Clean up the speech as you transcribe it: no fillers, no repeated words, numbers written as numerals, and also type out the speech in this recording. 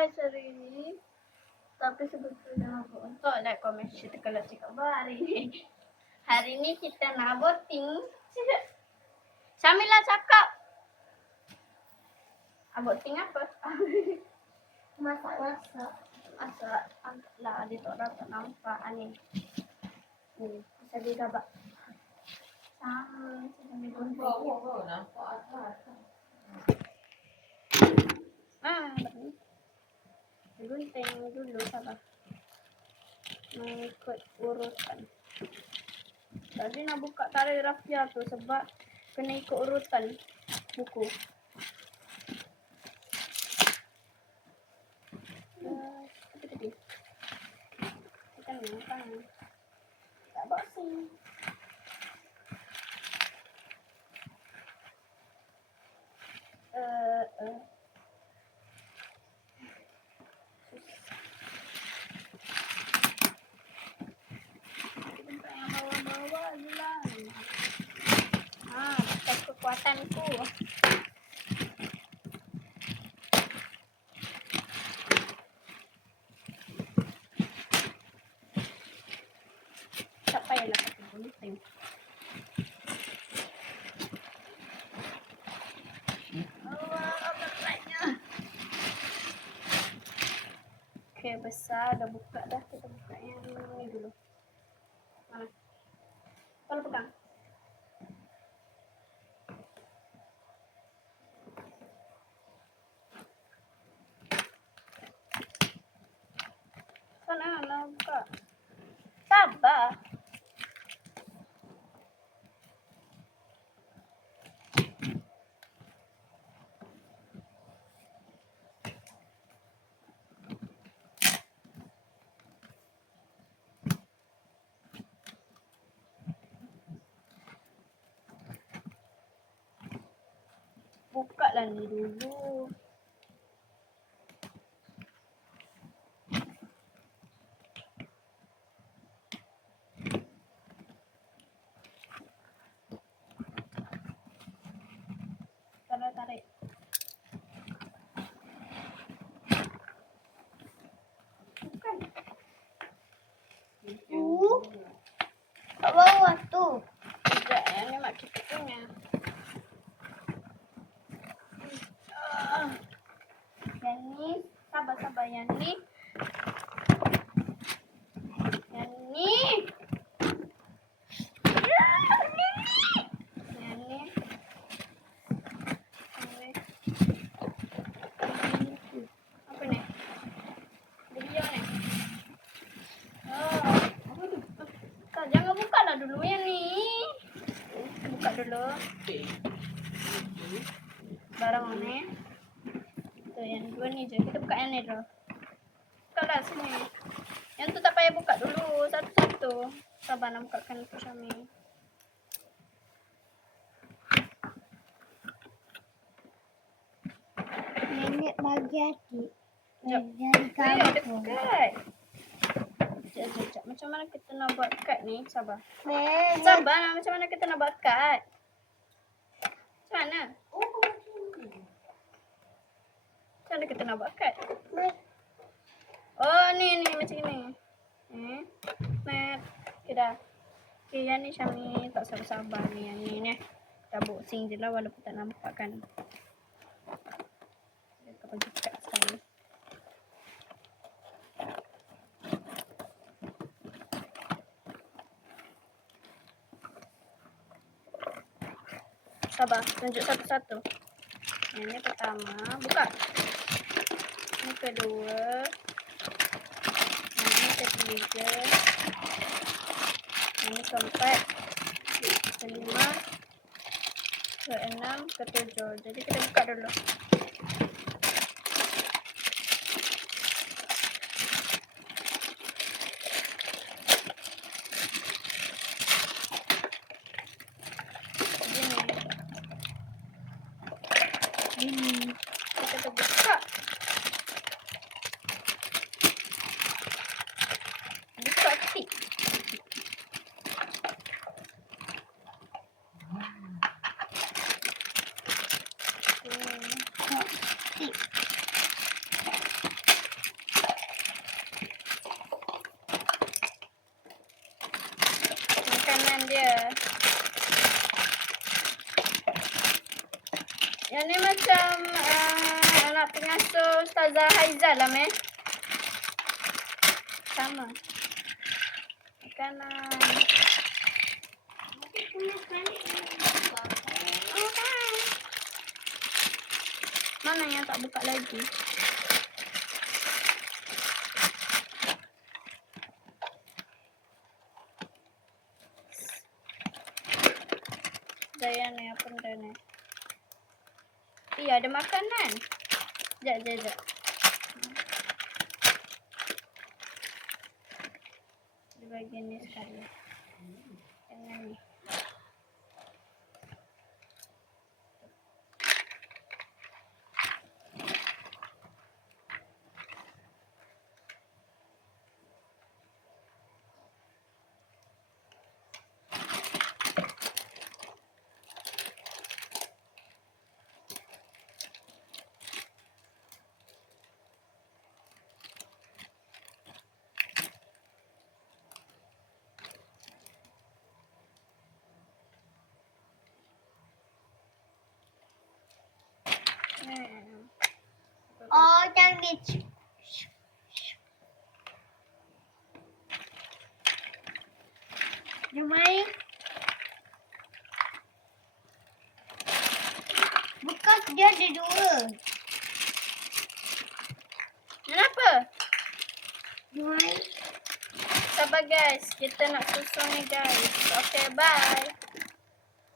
guys hari ini. Tapi sebetulnya aku untuk like, comment, share kalau cakap hari ini. Hari ini kita nak voting. Syamila cakap. Voting apa? Masak-masak. Masak. Lah di tok tak nampak ani. Ni, bisa digabak. Sama, sambil gunting. Gunting dulu sabar. Mengikut urutan. Tadi nak buka tali rafia tu sebab kena ikut urutan buku. Tadi. Kita ni kan. Tak boxing. Kekuatanku. Tak payahlah pakai gunting. Okey, besar dah buka dah. Kita buka yang ni dulu. Mana? Kalau pegang. Sana nak buka. Sabar. Buka lah ni dulu. Tarik. Bukan. Kat bawah tu. Tidak, yang ni mak kita punya. Yang ni, sabar-sabar yang ni. Yang ni. Yang ni. Apa ni? Dia ni. Kau jangan buka lah dulu yang ni. Buka dulu. Barang ni. Tu yang dua ni je. Kita buka yang ni dulu. Buka lah sini. Yang tu tak payah buka dulu. Satu-satu. Sabar nak bukakan untuk Syami. Nenek bagi adik. Sekejap. Dekat. Sekejap. Macam mana kita nak buat kad ni? Sabar. Sabar lah. Macam mana kita nak buat kad? Macam mana? Macam mana kita nak buat kad? Oh ni macam ni. Okay dah. Okay yang ni Syami tak sabar-sabar ni. Yang ni ni. Kita boxing je lah walaupun tak nampak kan. Kita bagi kad sekali. Sabar, tunjuk satu-satu. Yang ni pertama, buka. Ini kedua. Yang ni ketiga. Yang ni keempat. Kelima. Keenam, ketujuh. Jadi kita buka dulu. Kita buka. Buka tik. Yang ni macam anak pengasuh Ustazah Haizal lah, Meh. Sama. Makanan. Mana yang tak buka lagi? Saya ni apa benda ni? Iya, ada makanan. Sekejap. Di bagian ni sekali. Jangan ni. Oh, jangan. Jumai. Bekas dia ada 2. Kenapa? Jumai. Sabar guys, kita nak susun ni guys. Okay, bye.